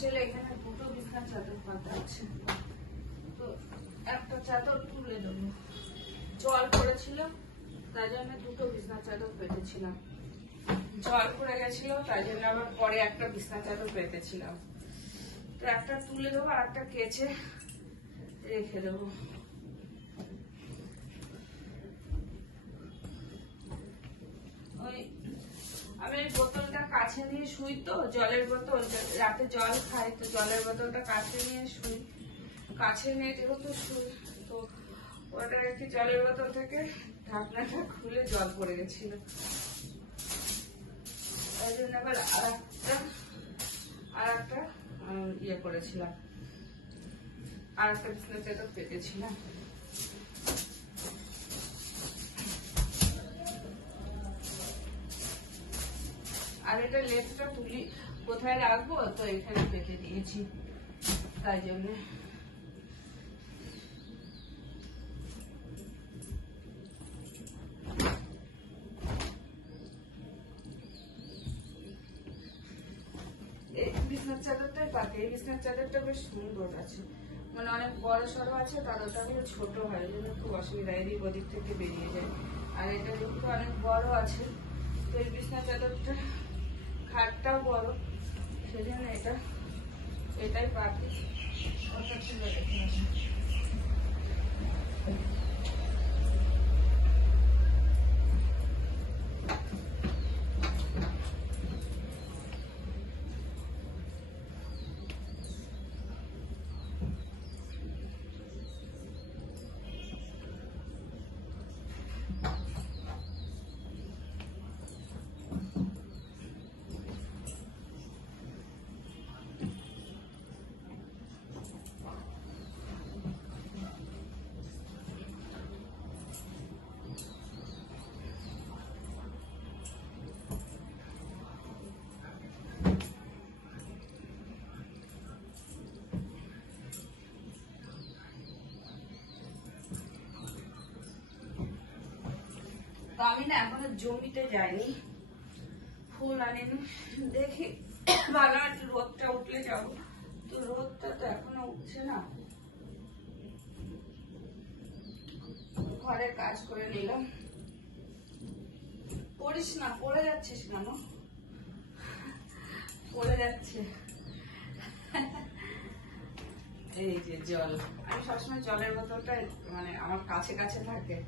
চলে এখানে দুটো বিছানার চাদর পাতা আছে, তো একটা চাদর তুলে দেবো। জল পড়েছিল তাই জন্য দুটো বিছানার চাদর পেতেছিলাম, জল পড়ে গেছিল তাই জন্য আবার পরে একটা বিছানার চাদর পেতেছিলাম। তো একটা তুলে দেবো আর একটা কেচে রেখে দেবো। আমি ওই বোতলটা কাছে নিয়ে শুই, তো জলের বোতল, রাতে জল খাই, তো জলের বোতলটা কাছে নিয়ে শুই, কাছে নিয়ে যেহেতু শুই তো ওটা একটি জলের বোতল থেকে ঢাকনাটা খুলে জল পড়ে গেছিল, ওই জন্য আবার আর একটা ইয়ে করেছিলাম, আর একটা বিছানার চাদর পেতেছিলাম। আর এটা লেপটা তুলি কোথায় রাখবো, তো এখানে পেতে দিয়েছি তাই জন্য। এই বিছানার চাদরটাই পাতে, এই বিছানার চাদরটা বেশ সুন্দর আছে, মানে অনেক বড় সড়ো আছে, তার ওটা গুলো ছোট হয়, এই জন্য খুব অসুবিধা, এদিক ওদিক থেকে বেরিয়ে যায়। আর এটা যেহেতু অনেক বড় আছে, তো এই বিছানার চাদরটা খাটটাও বড়, সেই জন্য এটাই পাতি। তো আমি না এখনো জমিতে যাইনি, ফুল আনিনি, দেখি ভালো একটু রোদটা উঠলে যাবো, তো রোদটা তো এখনো উঠছে না। ঘরে কাজ করে নিলাম। পড়িস না, পড়ে যাচ্ছিস কেন? পড়ে যাচ্ছে। এই যে জল, আমি সবসময় জলের বোতলটা মানে আমার কাছে কাছে থাকে।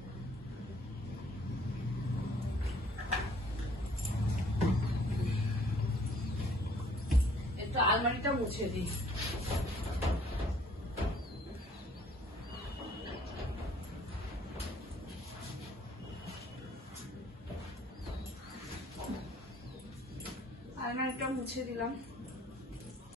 একটু আলমারিটা মুছে দিই। আলমারিটা মুছে দিলাম।